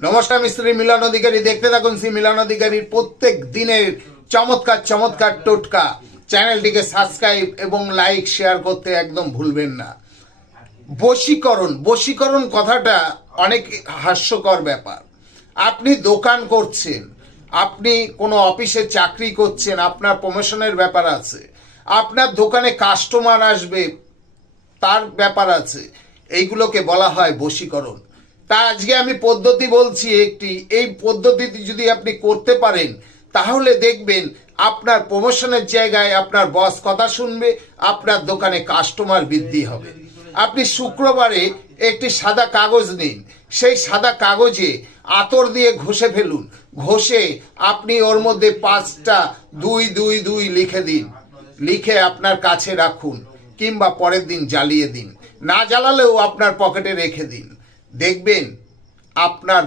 নমস্কার, মিস্ত্রি মিলন অধিকারী। দেখতে থাকুন শ্রী মিলন অধিকারীর প্রত্যেক দিনের চমৎকার চমৎকার টোটকা। চ্যানেলটিকে সাবস্ক্রাইব এবং লাইক শেয়ার করতে একদম ভুলবেন না। বশীকরণ, বশীকরণ কথাটা অনেক হাস্যকর ব্যাপার। আপনি দোকান করছেন, আপনি কোনো অফিসে চাকরি করছেন, আপনার প্রমোশনের ব্যাপার আছে, আপনার দোকানে কাস্টমার আসবে, তার ব্যাপার আছে, এইগুলোকে বলা হয় বশীকরণ। তা আজকে আমি পদ্ধতি বলছি একটি। এই পদ্ধতিটি যদি আপনি করতে পারেন তাহলে দেখবেন আপনার প্রমোশনের জায়গায় আপনার বস কথা শুনবে, আপনার দোকানে কাস্টমার বৃদ্ধি হবে। আপনি শুক্রবারে একটি সাদা কাগজ নিন, সেই সাদা কাগজে আতর দিয়ে ঘষে ফেলুন, ঘষে আপনি ওর মধ্যে 5টা 222 লিখে দিন, লিখে আপনার কাছে রাখুন কিংবা পরের দিন জ্বালিয়ে দিন। না জ্বালালেও আপনার পকেটে রেখে দিন। দেখবেন আপনার